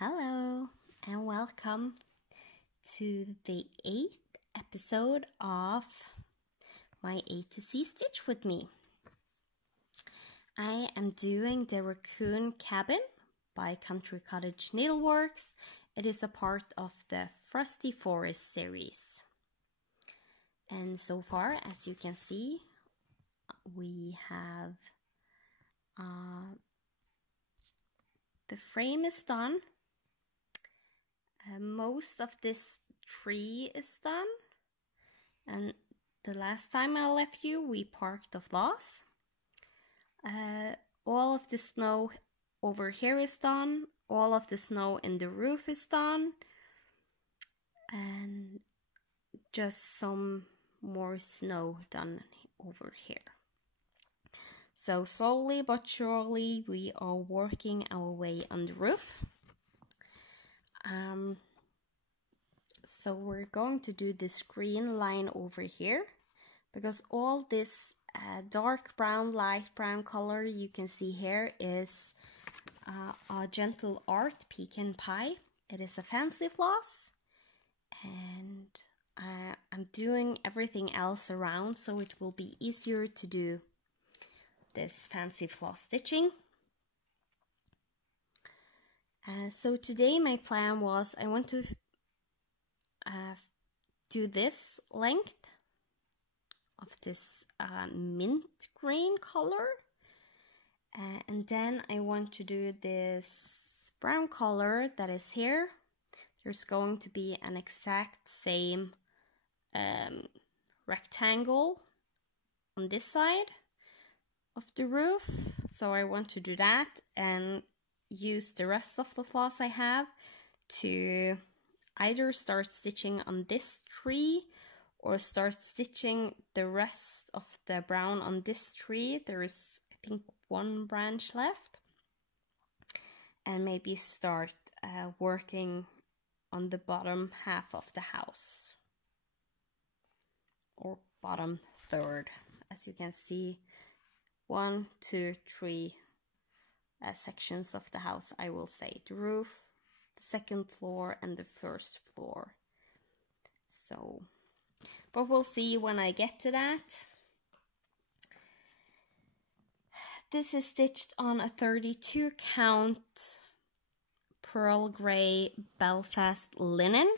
Hello and welcome to the 8th episode of my A to C stitch with me. I am doing the Racon Cabin by Cottage Needleworks. It is a part of the Frosty Forest series. And so far, as you can see, we have the frame is done. Most of this tree is done, and the last time I left you we parked the floss. All of the snow over here is done, all of the snow in the roof is done, and just some more snow done over here. So slowly but surely we are working our way on the roof. So we're going to do this green line over here, because all this dark brown, light brown color you can see here is a gentle art pecan pie. It is a fancy floss, and I'm doing everything else around so it will be easier to do this fancy floss stitching. So today my plan was I want to do this length of this mint green color, and then I want to do this brown color that is here. There's going to be an exact same rectangle on this side of the roof, so I want to do that and use the rest of the floss I have to either start stitching on this tree or start stitching the rest of the brown on this tree. There is, I think, one branch left, and maybe start working on the bottom half of the house, or bottom third. As you can see, 1, 2, 3 sections of the house, I will say. The roof, the second floor, and the first floor. So, but we'll see when I get to that. This is stitched on a 32 count pearl gray Belfast linen.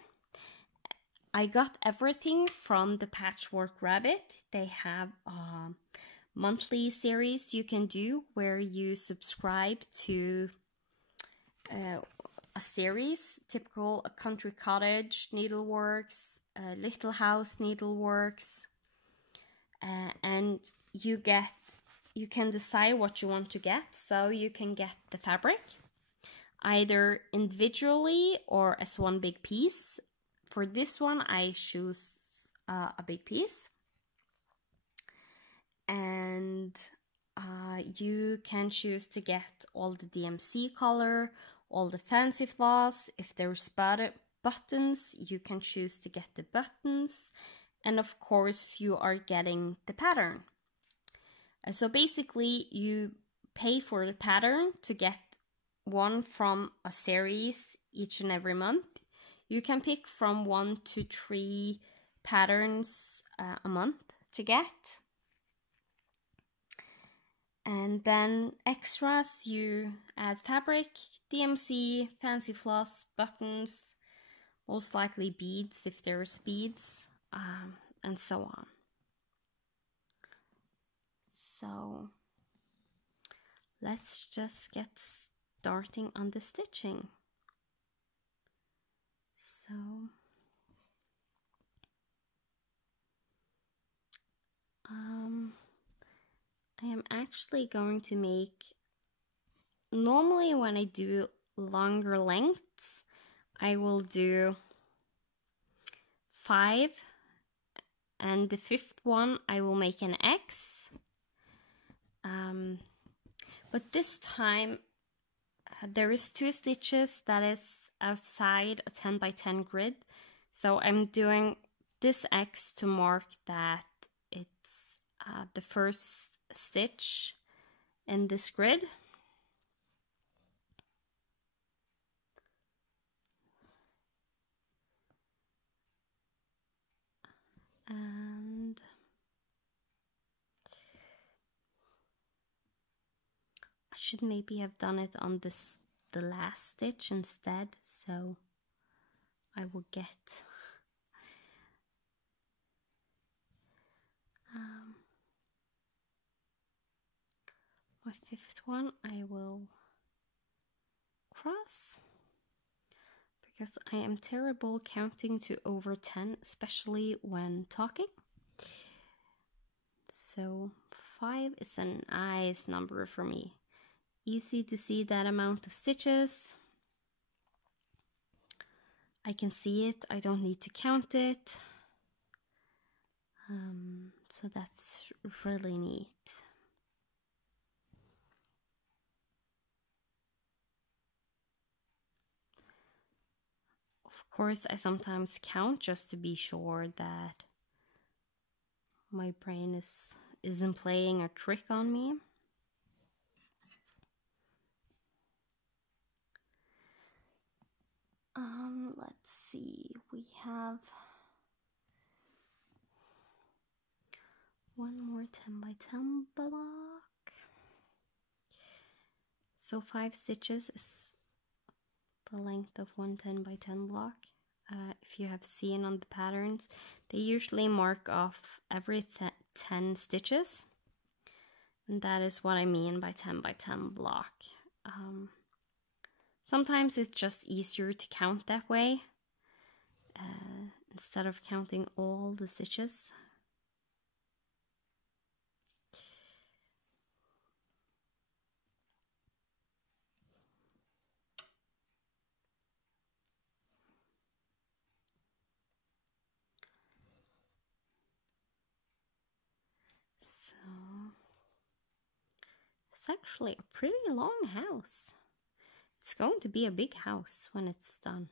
I got everything from the Patchwork Rabbit. They have a monthly series you can do where you subscribe to a series, typical a Country Cottage Needleworks, Little House Needleworks, and you can decide what you want to get. So you can get the fabric either individually or as one big piece. For this one I choose a big piece, and you can choose to get all the DMC color, all the fancy floss. If there's buttons, you can choose to get the buttons, and of course you are getting the pattern. So basically you pay for the pattern to get one from a series each and every month. You can pick from 1 to 3 patterns a month to get. And then extras, you add fabric, DMC, fancy floss, buttons, most likely beads if there's beads, and so on. So let's just get starting on the stitching. So I am actually going to make, normally when I do longer lengths, I will do 5, and the 5th one I will make an X. But this time there is 2 stitches that is outside a 10 by 10 grid, so I'm doing this X to mark that it's the first stitch in this grid. And I should maybe have done it on the last stitch instead, so I will get my 5th one. I will cross, because I am terrible counting to over 10, especially when talking. So 5 is a nice number for me. Easy to see that amount of stitches. I can see it, I don't need to count it. So that's really neat. Of course, I sometimes count just to be sure that my brain isn't playing a trick on me. Let's see, we have one more 10 by 10 block. So 5 stitches is the length of one 10 by 10 block. If you have seen on the patterns, they usually mark off every 10 stitches. And that is what I mean by 10 by 10 block. Sometimes it's just easier to count that way, instead of counting all the stitches. So it's actually a pretty long house. It's going to be a big house when it's done.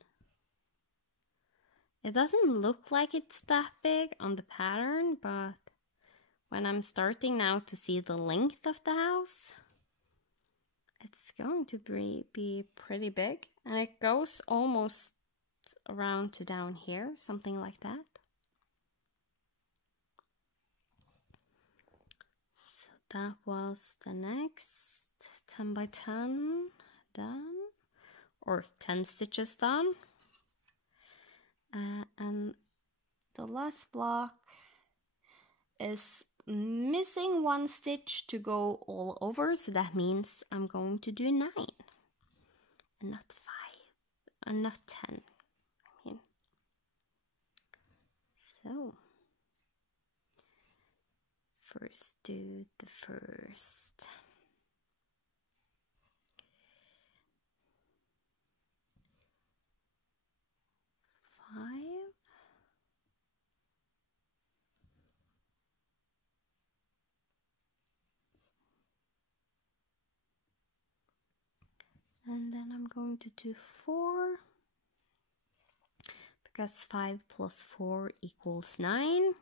It doesn't look like it's that big on the pattern, but when I'm starting now to see the length of the house, it's going to be pretty big. And it goes almost around to down here, something like that. So that was the next 10 by 10 done, or 10 stitches done. And the last block is missing 1 stitch to go all over, so that means I'm going to do 9 and not 5 and not 10. I mean, so first do the first. And then I'm going to do 4, because 5 plus 4 equals 9.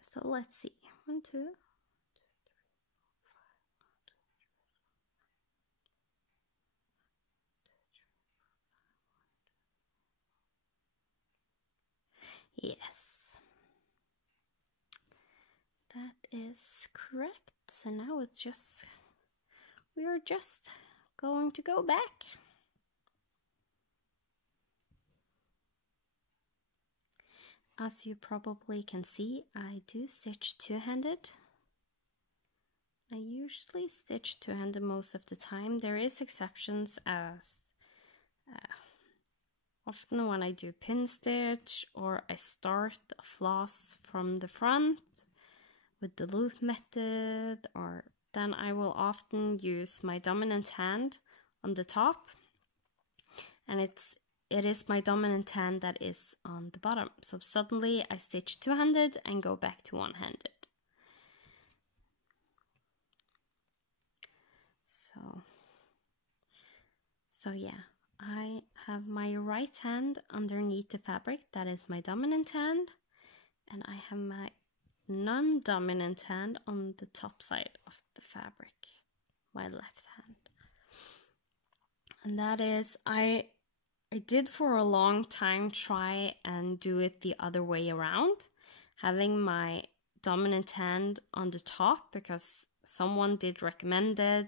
So let's see, 1, 2. Yes, that is correct. So now it's just, we are just going to go back. As you probably can see, I do stitch two-handed. I usually stitch two-handed most of the time. There is exceptions, as often when I do pin stitch, or I start a floss from the front with the loop method, or then I will often use my dominant hand on the top, and it is my dominant hand that is on the bottom. So suddenly I stitch two-handed and go back to one-handed. So yeah, I have my right hand underneath the fabric, that is my dominant hand, and I have my non-dominant hand on the top side of the fabric, my left hand. And that is, I did for a long time try and do it the other way around, having my dominant hand on the top, because someone did recommend it.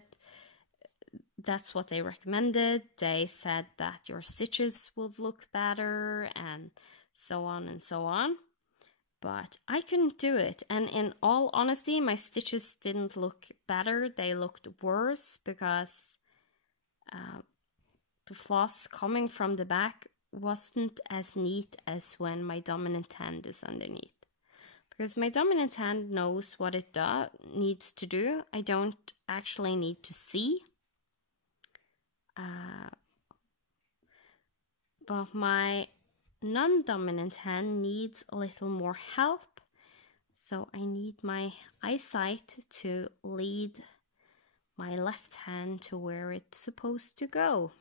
That's what they recommended. They said that your stitches would look better and so on and so on. But I couldn't do it. And in all honesty, my stitches didn't look better. They looked worse because the floss coming from the back wasn't as neat as when my dominant hand is underneath. Because my dominant hand knows what it needs to do. I don't actually need to see. But my non-dominant hand needs a little more help. So I need my eyesight to lead my left hand to where it's supposed to go.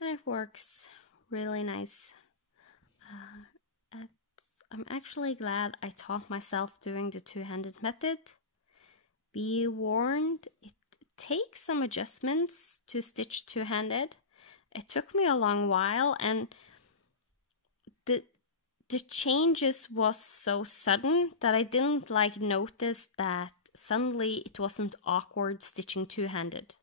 And it works really nice. I'm actually glad I taught myself doing the two-handed method. Be warned, it takes some adjustments to stitch two-handed. It took me a long while, and the changes was so sudden that I didn't notice that suddenly it wasn't awkward stitching two-handed.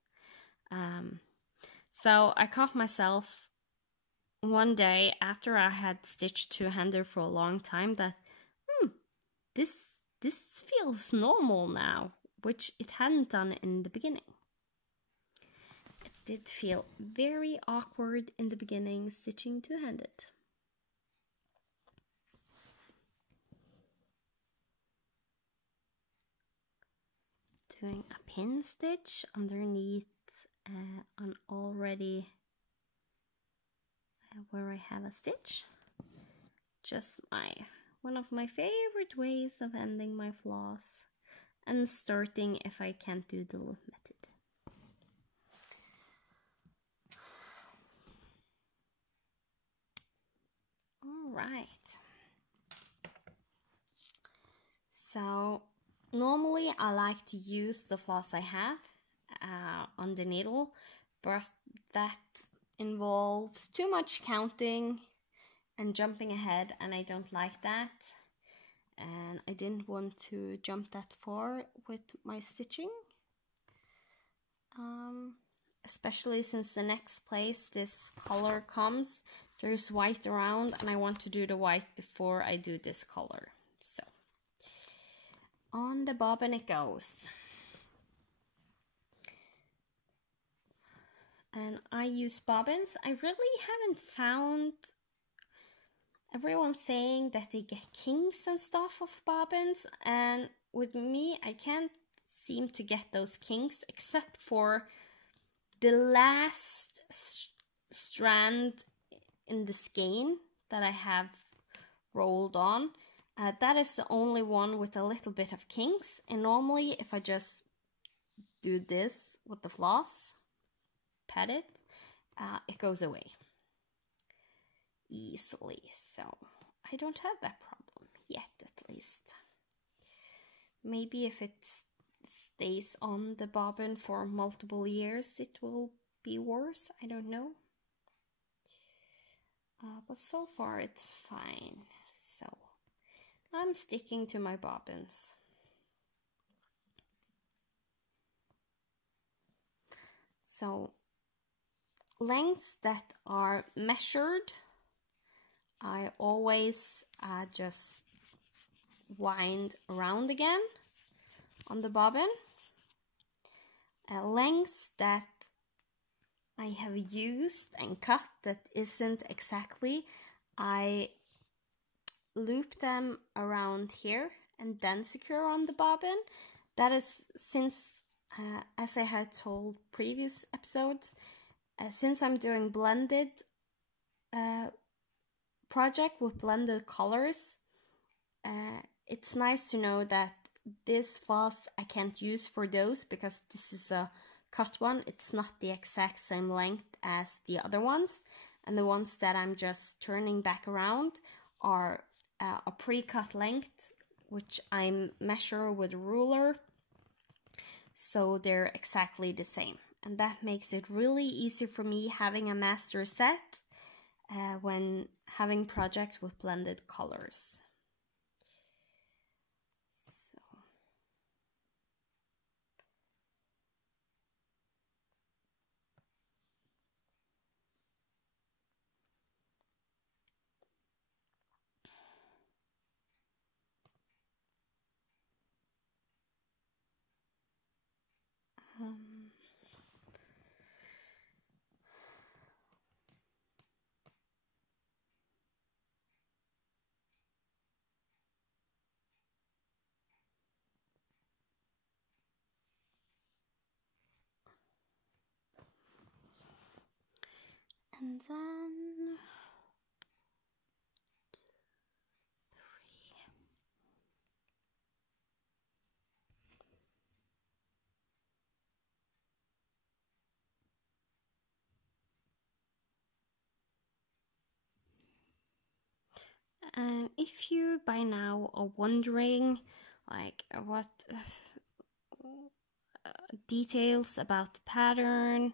So I caught myself one day after I had stitched two-handed for a long time that this feels normal now, which it hadn't done in the beginning. It did feel very awkward in the beginning stitching two-handed. Doing a pin stitch underneath an already where I have a stitch. Just one of my favorite ways of ending my floss and starting if I can't do the loop method. All right. So normally I like to use the floss I have on the needle, but that involves too much counting and jumping ahead, and I don't like that. And I didn't want to jump that far with my stitching. Especially since the next place this color comes, there's white around, and I want to do the white before I do this color. So on the bobbin it goes. And I use bobbins. I really haven't found everyone saying that they get kinks and stuff of bobbins, and with me I can't seem to get those kinks except for the last strand in the skein that I have rolled on. That is the only one with a little bit of kinks, and normally if I just do this with the floss, pat it, it goes away easily. So I don't have that problem yet, at least. Maybe if it stays on the bobbin for multiple years it will be worse, I don't know. But so far it's fine. So I'm sticking to my bobbins. So lengths that are measured, I always just wind around again on the bobbin. Lengths that I have used and cut that isn't exactly, I loop them around here and then secure on the bobbin. That is since, as I had told previous episodes, since I'm doing blended project with blended colors, it's nice to know that this floss I can't use for those because this is a cut one, it's not the exact same length as the other ones, and the ones that I'm just turning back around are a pre-cut length, which I measure with a ruler, so they're exactly the same. And that makes it really easy for me having a master set when having projects with blended colors. And then 3. And if you by now are wondering like what details about the pattern,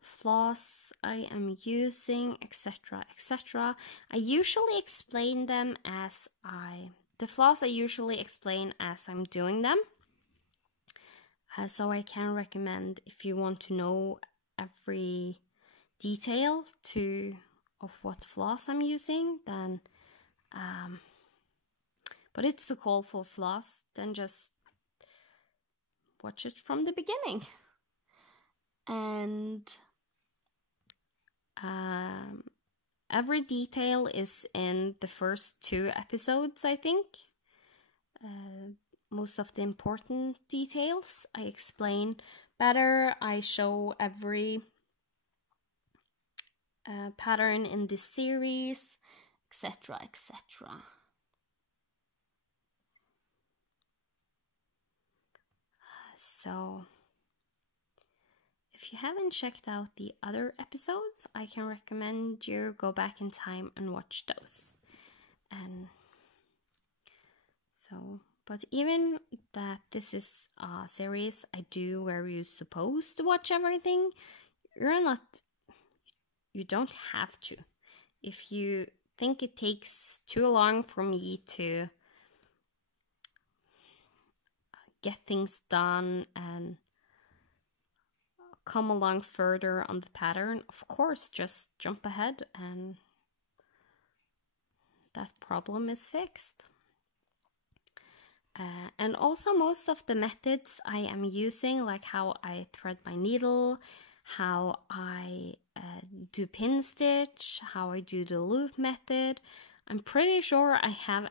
floss I am using, etc, etc, I usually explain them as the floss I usually explain as I'm doing them, so I can recommend if you want to know every detail of what floss I'm using, then but it's a call for floss, then just watch it from the beginning. And every detail is in the first 2 episodes, I think. Most of the important details I explain better. I show every pattern in this series, etc, etc. So if you haven't checked out the other episodes, I can recommend you go back in time and watch those. And so, but even that this is a series I do where you're supposed to watch everything, you don't have to. If you think it takes too long for me to get things done and come along further on the pattern, of course, just jump ahead and that problem is fixed. And also most of the methods I am using, like how I thread my needle, how I do pin stitch, how I do the loop method, I'm pretty sure I have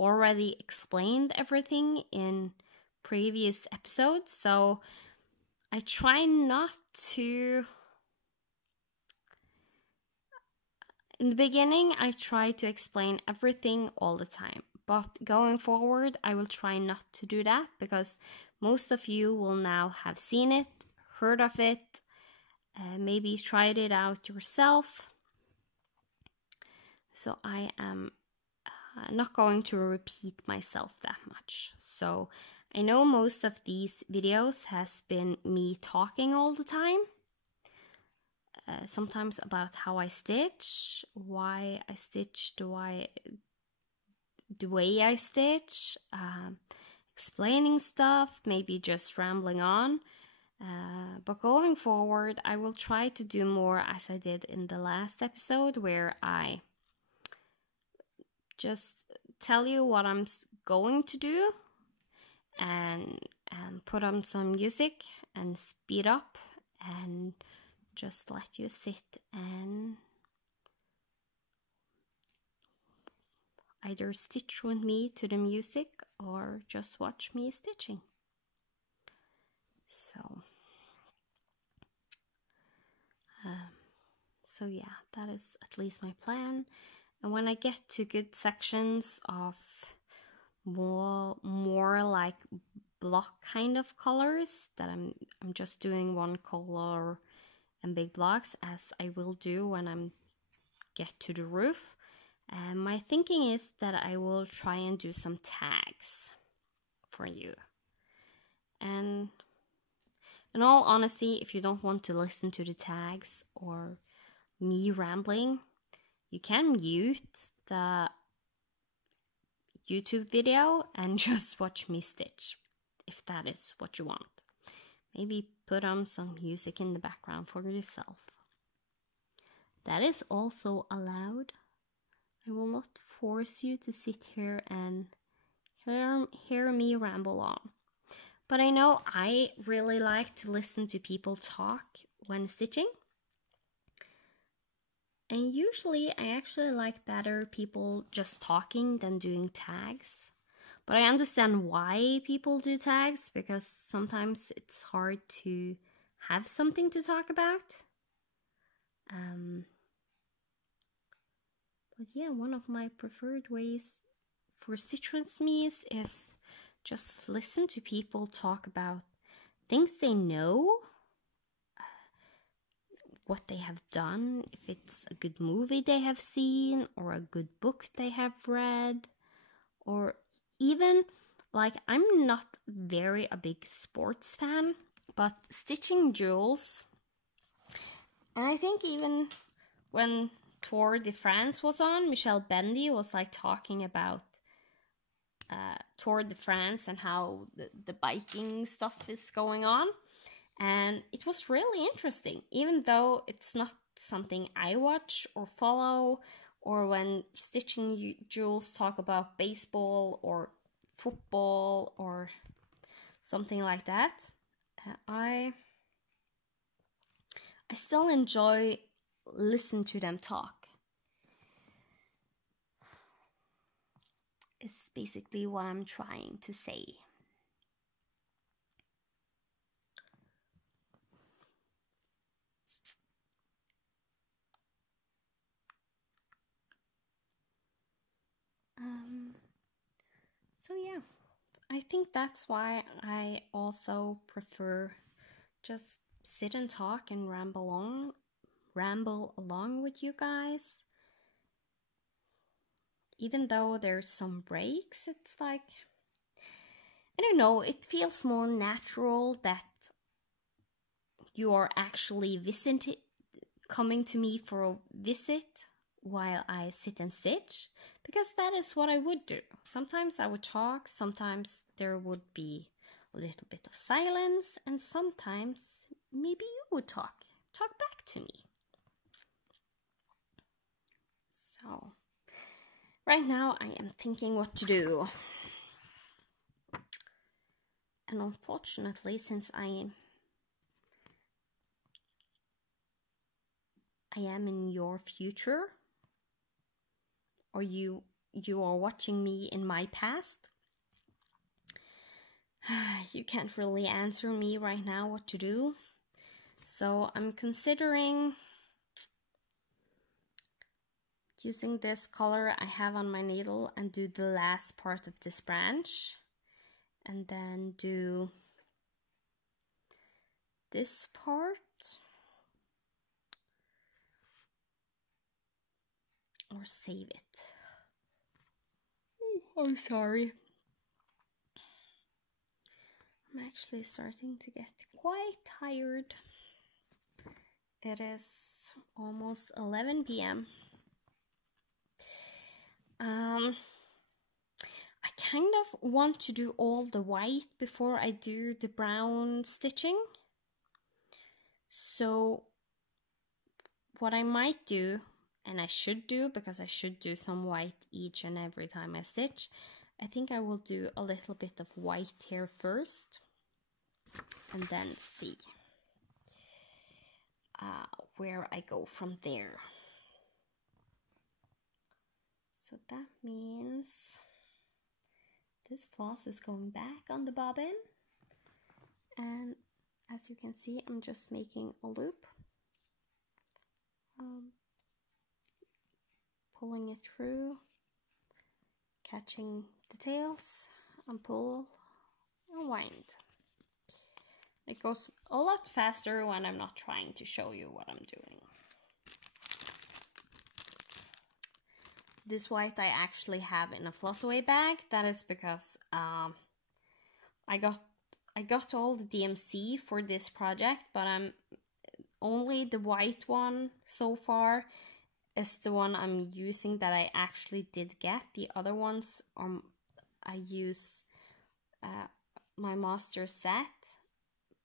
already explained everything in previous episodes, so I try not to. In the beginning, I try to explain everything all the time, but going forward, I will try not to do that because most of you will now have seen it, heard of it, maybe tried it out yourself. So I am not going to repeat myself that much. So I know most of these videos has been me talking all the time. Sometimes about how I stitch, why I stitch the way I stitch, explaining stuff, maybe just rambling on. But going forward, I will try to do more as I did in the last episode, where I just tell you what I'm going to do and put on some music and speed up and just let you sit and either stitch with me to the music or just watch me stitching. So yeah, that is at least my plan. And when I get to good sections of more like block kind of colors that I'm just doing one color and big blocks, as I will do when I'm get to the roof. And my thinking is that I will try and do some tags for you. And in all honesty, if you don't want to listen to the tags or me rambling, you can mute the YouTube video and just watch me stitch, if that is what you want. Maybe put on some music in the background for yourself. That is also allowed. I will not force you to sit here and hear me ramble on. But I know I really like to listen to people talk when stitching. And usually I actually like better people just talking than doing tags. But I understand why people do tags, because sometimes it's hard to have something to talk about. But yeah, one of my preferred ways for stitch with me is just listen to people talk about things they know, what they have done, if it's a good movie they have seen, or a good book they have read, or even, like, I'm not a big sports fan, but stitching jewels, and I think even when Tour de France was on, Michelle Bendy was like talking about Tour de France and how the biking stuff is going on. And it was really interesting, even though it's not something I watch or follow, or when Stitching Jewels talk about baseball or football or something like that. I still enjoy listening to them talk. It's basically what I'm trying to say. So yeah, I think that's why I also prefer just sit and talk and ramble along with you guys. Even though there's some breaks, it's like, I don't know, it feels more natural that you are actually coming to me for a visit while I sit and stitch, because that is what I would do. Sometimes I would talk, sometimes there would be a little bit of silence, and sometimes maybe you would talk back to me. So right now I am thinking what to do. And unfortunately, since I am in your future, or you are watching me in my past, you can't really answer me right now what to do. So I'm considering using this color I have on my needle and do the last part of this branch, and then do this part, or save it. I'm sorry. I'm actually starting to get quite tired. It is almost 11 p.m. I kind of want to do all the white before I do the brown stitching. So what I might do, and I should do, because I should do some white each and every time I stitch, I think I will do a little bit of white here first, and then see where I go from there. So that means this floss is going back on the bobbin, and as you can see, I'm just making a loop, pulling it through, catching the tails, and pull and wind. It goes a lot faster when I'm not trying to show you what I'm doing. This white I actually have in a floss away bag. That is because I got all the DMC for this project, but I'm only the white one so far is the one I'm using that I actually did get. The other ones I use my master set,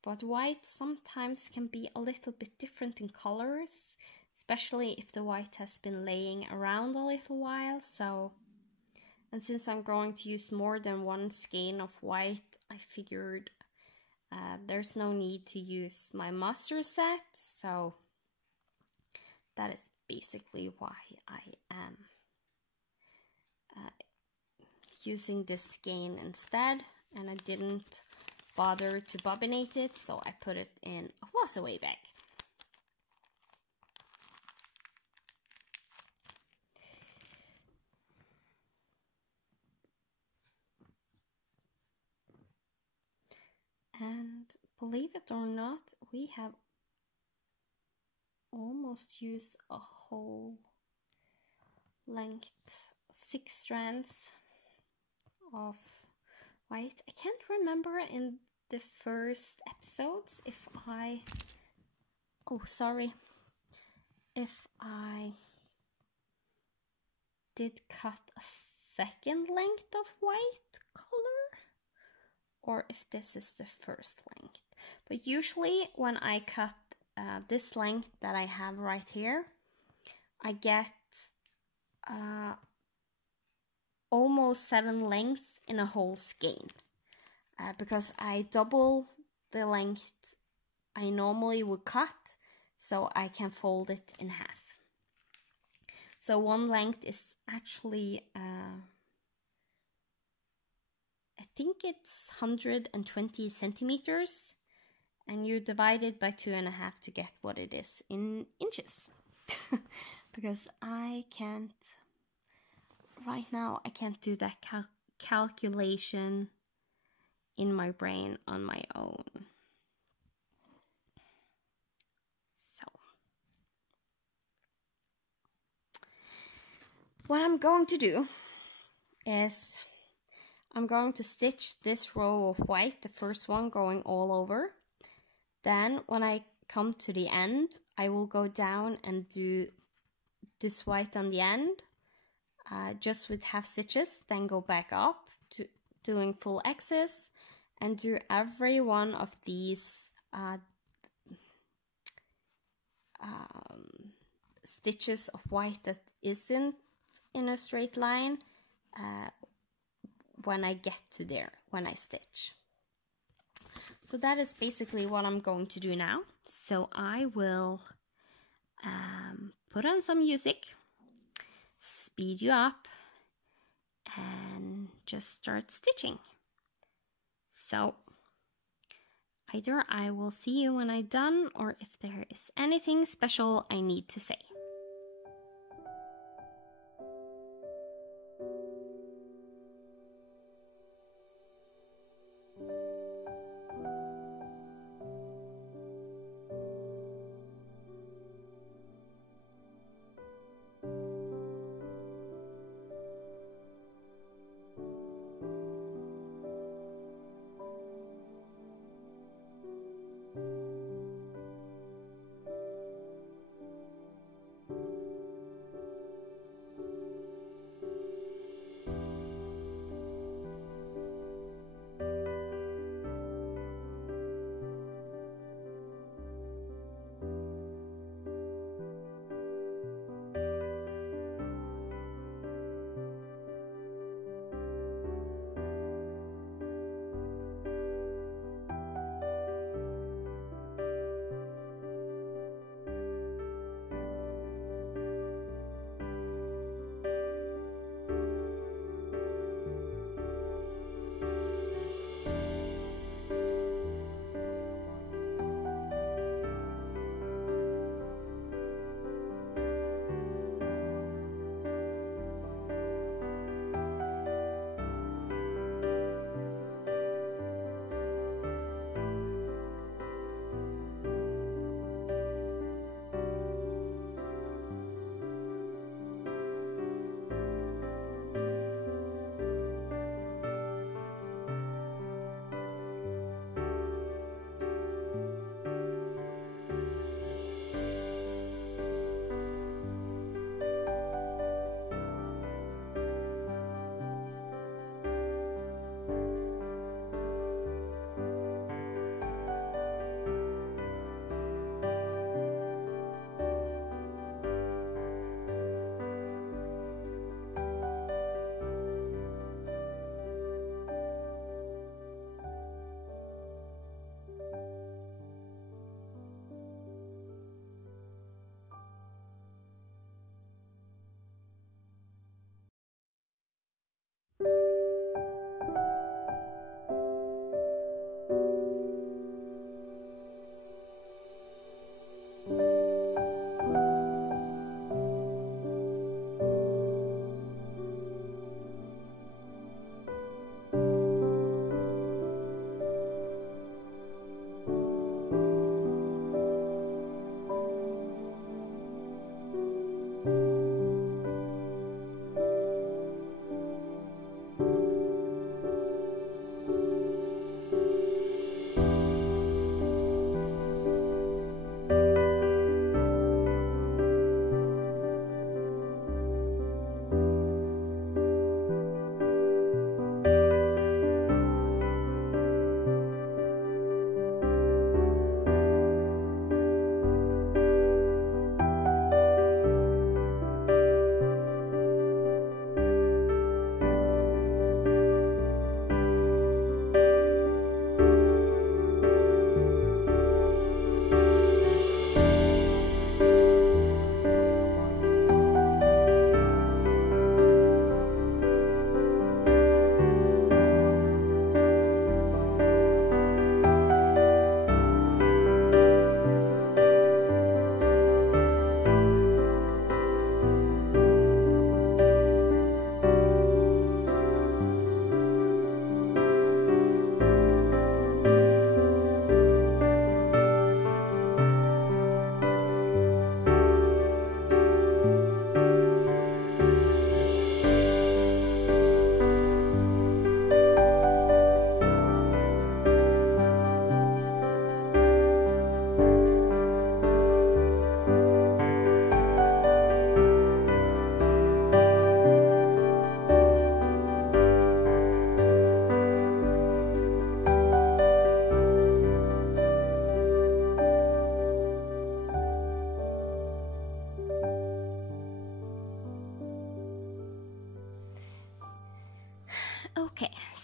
but white sometimes can be a little bit different in colors, especially if the white has been laying around a little while. So, and since I'm going to use more than one skein of white, I figured there's no need to use my master set, so that is basically why I am using this skein instead, and I didn't bother to bobbinate it, so I put it in a floss away bag. And believe it or not, we have almost used a whole length, 6 strands of white. I can't remember in the first episodes if I did cut a second length of white color, or if this is the first length. But usually when I cut this length that I have right here, I get almost 7 lengths in a whole skein, because I double the length I normally would cut, so I can fold it in half. So one length is actually I think it's 120 centimeters, and you divide it by 2.5 to get what it is in inches. Because I can't, right now, I can't do that calculation in my brain on my own. So, what I'm going to do is I'm going to stitch this row of white, the first one going all over. Then when I come to the end, I will go down and do this white on the end, just with half stitches, then go back up to doing full X's and do every one of these stitches of white that isn't in a straight line when I get to there, when I stitch. So that is basically what I'm going to do now. So I will put on some music, speed you up, and just start stitching. So either I will see you when I'm done, or if there is anything special I need to say.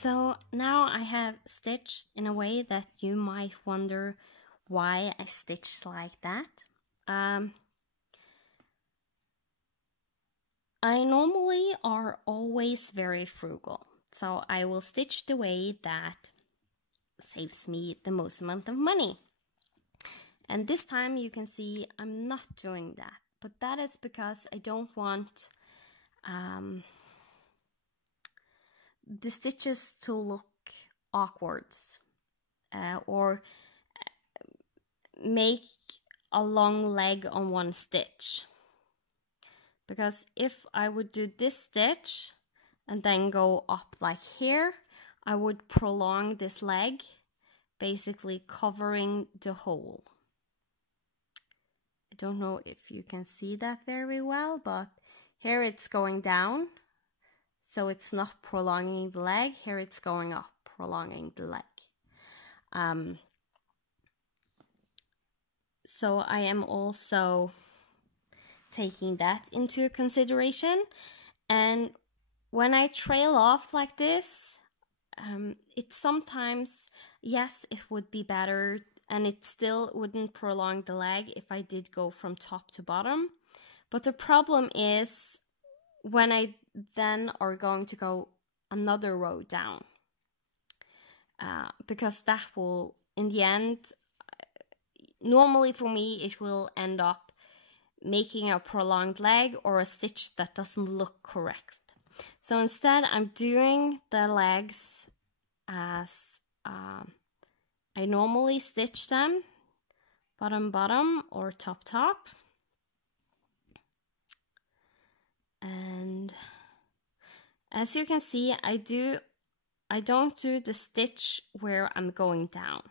So now I have stitched in a way that you might wonder why I stitched like that. I normally are always very frugal, so I will stitch the way that saves me the most amount of money. And this time you can see I'm not doing that, but that is because I don't want the stitches to look awkward or make a long leg on one stitch. Because if I would do this stitch and then go up like here, I would prolong this leg, basically covering the hole. I don't know if you can see that very well, but here it's going down, so it's not prolonging the leg. Here it's going up, prolonging the leg. So I am also taking that into consideration. And when I trail off like this, it sometimes, yes, it would be better, and it still wouldn't prolong the leg if I did go from top to bottom. But the problem is when I then are going to go another row down, because that will, in the end, normally for me, it will end up making a prolonged leg or a stitch that doesn't look correct. So instead, I'm doing the legs as I normally stitch them, bottom bottom or top top. And as you can see, I don't do the stitch where I'm going down.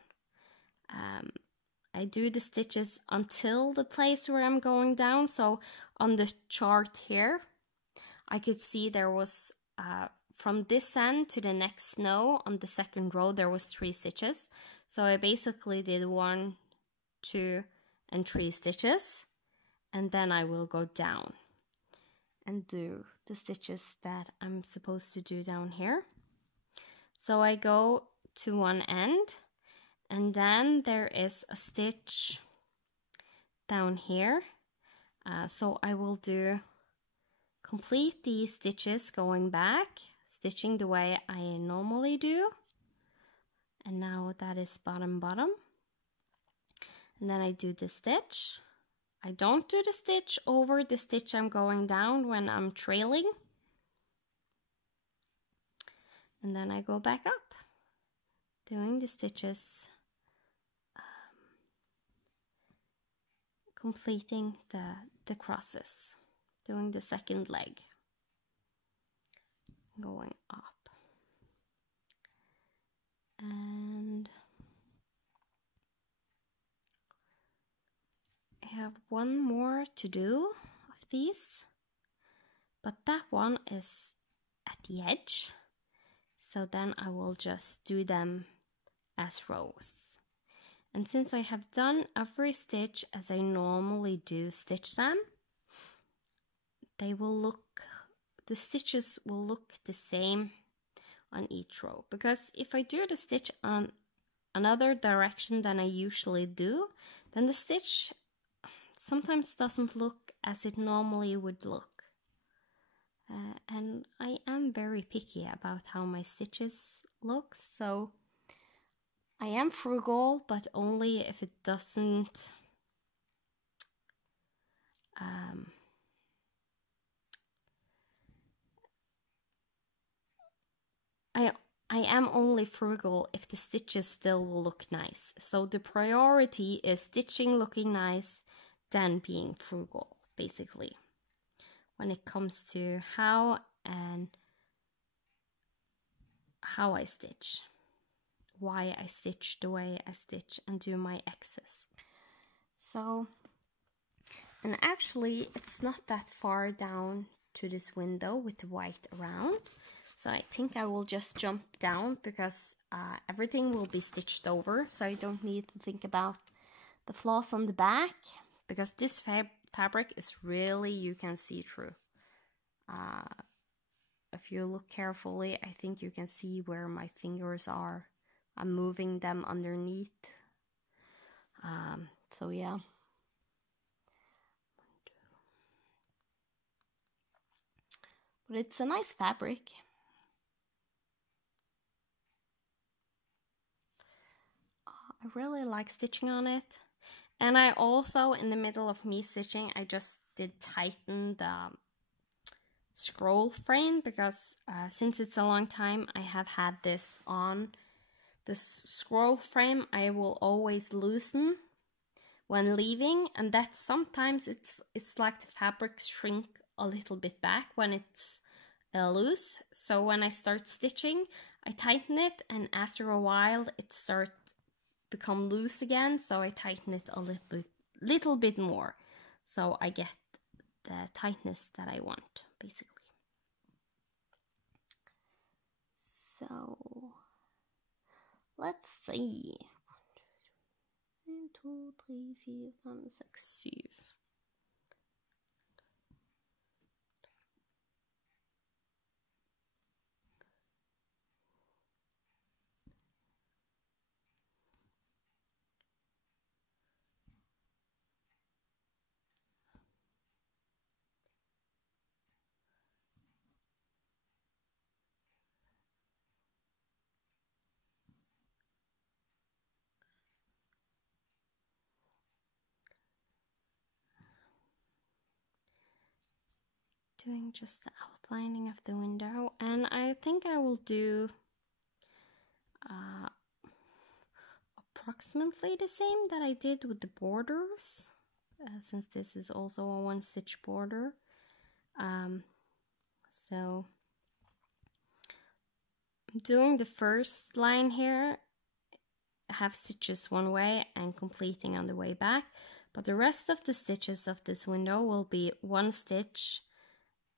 I do the stitches until the place where I'm going down. So on the chart here, I could see there was from this end to the next snow on the second row, there was 3 stitches. So I basically did 1, 2, and 3 stitches, and then I will go down and do the stitches that I'm supposed to do down here. So I go to one end, and then there is a stitch down here. So I will complete these stitches going back, stitching the way I normally do. And now that is bottom bottom. And then I do the stitch. I don't do the stitch over the stitch I'm going down when I'm trailing. And then I go back up, doing the stitches, completing the crosses, doing the second leg, going up. And I have one more to do of these, but that one is at the edge. So then I will just do them as rows. And since I have done every stitch as I normally do stitch them, the stitches will look the same on each row. Because if I do the stitch on another direction than I usually do, then the stitch sometimes doesn't look as it normally would look. And I am very picky about how my stitches look, so I am frugal, but only if it doesn't I am only frugal if the stitches still will look nice. So the priority is stitching looking nice, then being frugal, basically, when it comes to how I stitch, why I stitch the way I stitch, and do my X's. So, and actually it's not that far down to this window with the white around, so I think I will just jump down because everything will be stitched over, so I don't need to think about the floss on the back, because this fabric is really, you can see through. if you look carefully, I think you can see where my fingers are. I'm moving them underneath. So yeah. But it's a nice fabric. I really like stitching on it. And I also, in the middle of me stitching, I just did tighten the scroll frame because since it's a long time I have had this on. This scroll frame I will always loosen when leaving, and that sometimes it's like the fabric shrink a little bit back when it's loose. So when I start stitching, I tighten it, and after a while it starts become loose again, so I tighten it a little bit more, so I get the tightness that I want, basically. So let's see. 1, 2, 3, 4, 5, 6, 7. Doing just the outlining of the window, and I think I will do approximately the same that I did with the borders, since this is also a 1-stitch border. So doing the first line here, have stitches one way and completing on the way back, but the rest of the stitches of this window will be 1 stitch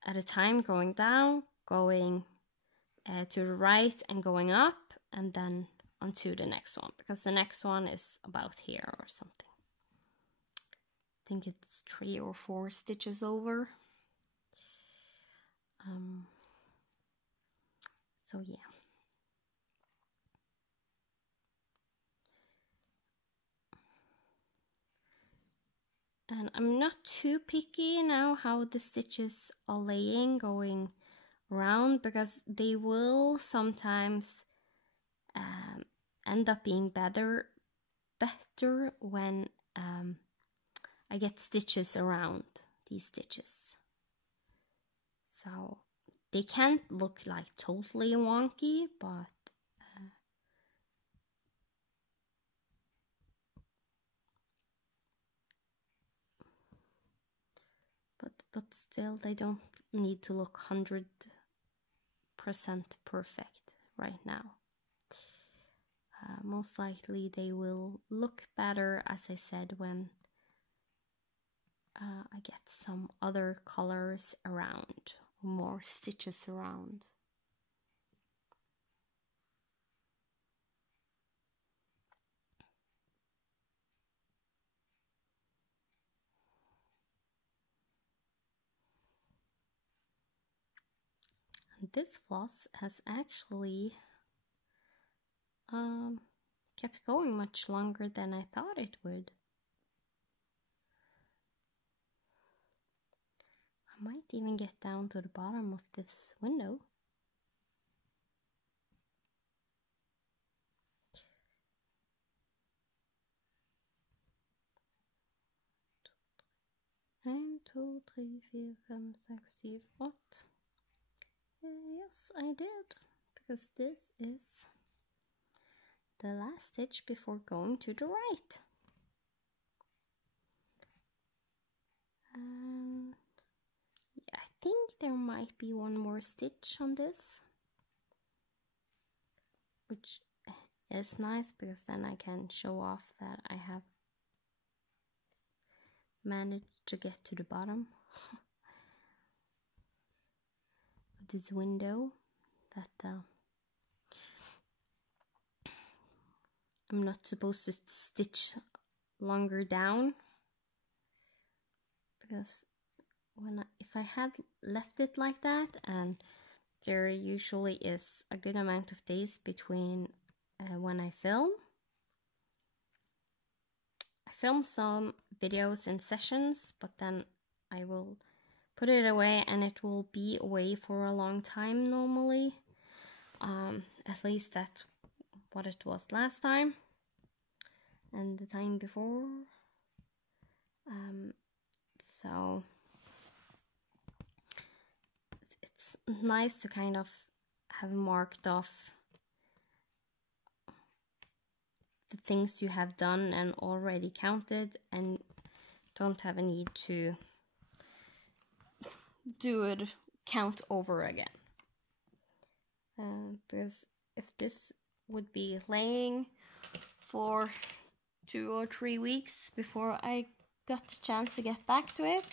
at a time, going down, going to the right and going up, and then onto the next one, because the next one is about here or something. I think it's 3 or 4 stitches over. So yeah. And I'm not too picky now how the stitches are laying going around, because they will sometimes end up being better when I get stitches around these stitches. So they can't look like totally wonky, but still they don't need to look 100% perfect right now. Most likely they will look better, as I said, when I get some other colors around, more stitches around. And this floss has actually kept going much longer than I thought it would. I might even get down to the bottom of this window. One, 2, 3, 4, 5, 6, 7, 8. Yes, I did, because this is the last stitch before going to the right. Yeah, I think there might be one more stitch on this, which is nice because then I can show off that I have managed to get to the bottom of this window, that I'm not supposed to stitch longer down, because if I had left it like that and there usually is a good amount of days between when I film. I film some videos in sessions, but then I will put it away and it will be away for a long time normally. At least that's what it was last time and the time before. So it's nice to kind of have marked off the things you have done and already counted, and don't have a need to do it count over again. Because if this would be laying for 2 or 3 weeks before I got the chance to get back to it,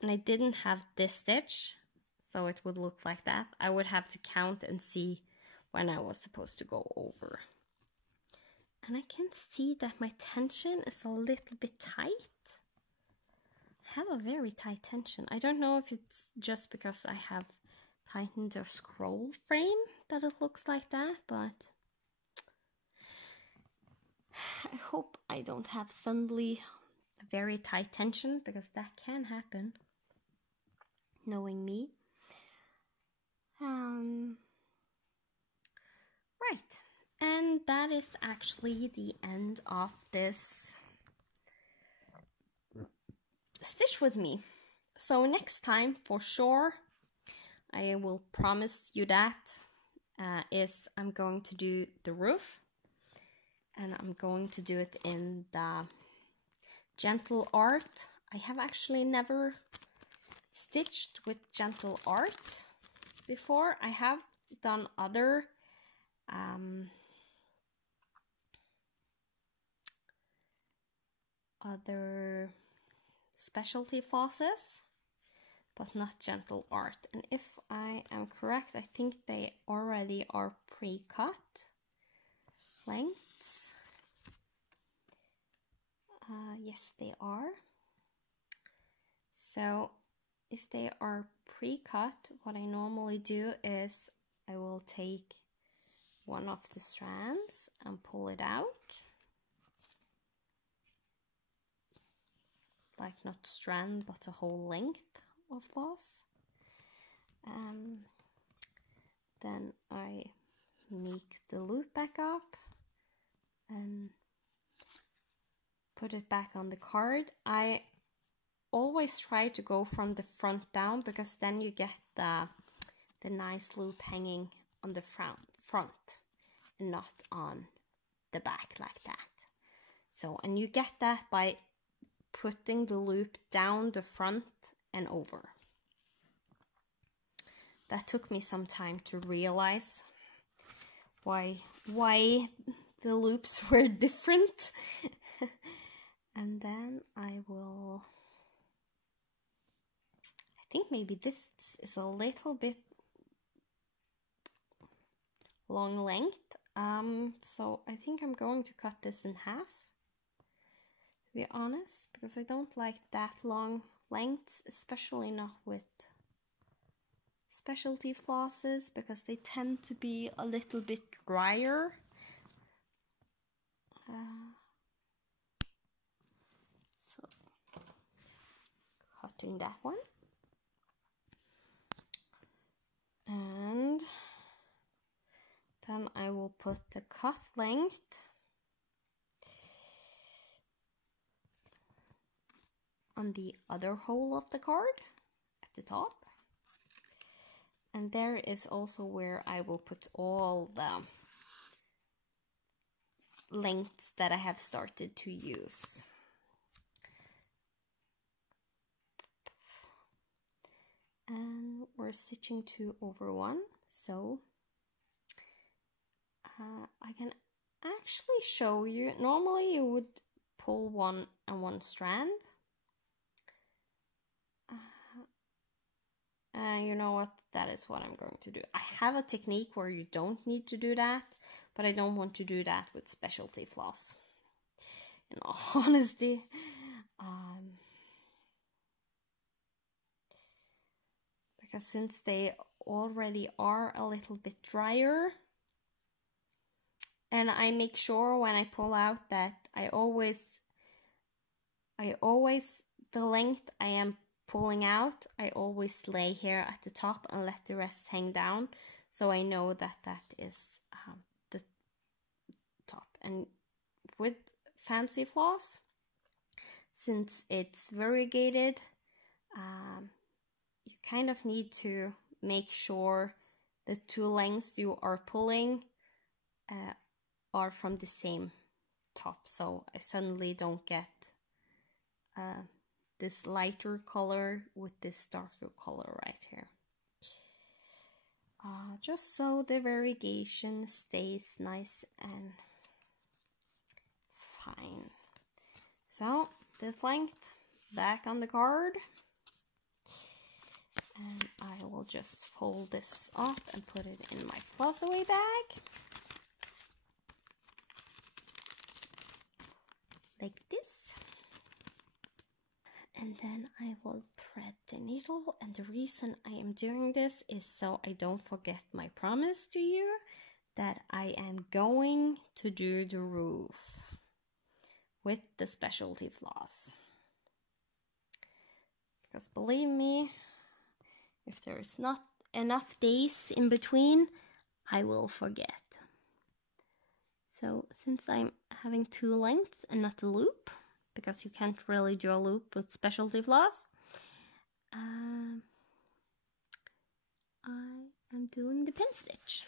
and I didn't have this stitch, so it would look like that, I would have to count and see when I was supposed to go over. And I can see that my tension is a little bit tight. I have a very tight tension. I don't know if it's just because I have tightened the scroll frame that it looks like that, but I hope I don't have suddenly a very tight tension, because that can happen, knowing me. Right, and that is actually the end of this stitch with me. So next time, for sure, I will promise you that, is I'm going to do the roof, and I'm going to do it in the gentle art. I have actually never stitched with gentle art before. I have done other specialty flosses, but not gentle art. And if I am correct, I think they already are pre-cut lengths. Yes, they are. So if they are pre-cut, what I normally do is I will take one of the strands and pull it out. Like not strand, but a whole length of floss. Then I make the loop back up and put it back on the card. I always try to go from the front down, because then you get the nice loop hanging on the front and not on the back like that. So, and you get that by putting the loop down the front and over. That took me some time to realize why the loops were different. And then I think maybe this is a little bit long length. So I think I'm going to cut this in half, to be honest, because I don't like that long lengths, especially not with specialty flosses, because they tend to be a little bit drier. So cutting that one, and then I will put the cut length on the other hole of the card at the top. And there is also where I will put all the lengths that I have started to use. And we're stitching 2 over 1, so I can actually show you. Normally you would pull 1 and 1 strand. And you know what? That is what I'm going to do. I have a technique where you don't need to do that, but I don't want to do that with specialty floss, in all honesty. Because since they already are a little bit drier. And I make sure when I pull out that I always, the length I am pulling out, I always lay here at the top and let the rest hang down. So I know that that is the top. And with fancy floss, since it's variegated, you kind of need to make sure the two lengths you are pulling are from the same top, so I suddenly don't get this lighter color with this darker color right here. Just so the variegation stays nice and fine. So this length back on the card, and I will just fold this off and put it in my floss away bag. Like this. And then I will thread the needle, and the reason I am doing this is so I don't forget my promise to you that I am going to do the roof with the specialty floss. Because believe me, if there is not enough days in between, I will forget. So since I'm having two lengths and not a loop, because you can't really do a loop with specialty floss, I am doing the pin stitch.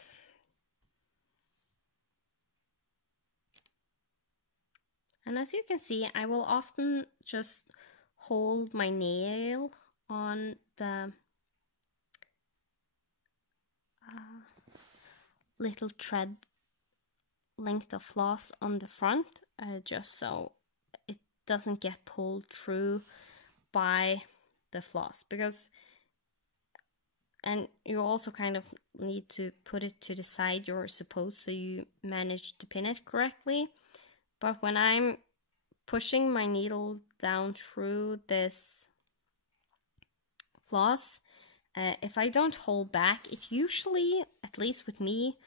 And as you can see, I will often just hold my nail on the little thread length of floss on the front, just so it doesn't get pulled through by the floss, because, and you also kind of need to put it to the side you're supposed, so you manage to pin it correctly. But when I'm pushing my needle down through this floss, if I don't hold back, it usually, at least with me,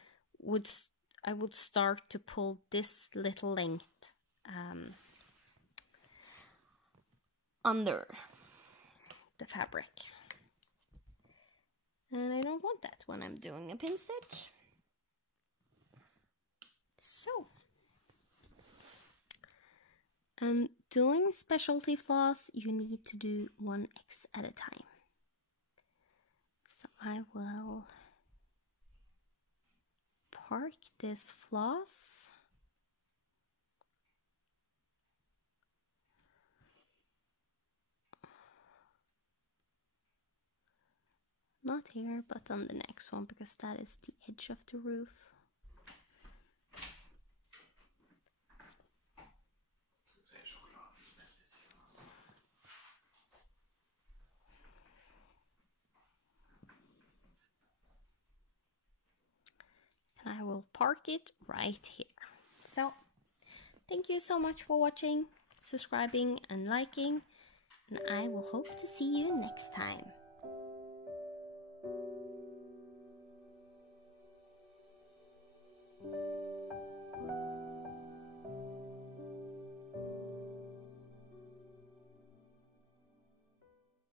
I would start to pull this little length under the fabric. And I don't want that when I'm doing a pin stitch. So, and doing specialty floss, you need to do 1x at a time. So I will park this floss. Not here, but on the next one, because that is the edge of the roof. And I will park it right here. So, thank you so much for watching, subscribing and liking, and I will hope to see you next time.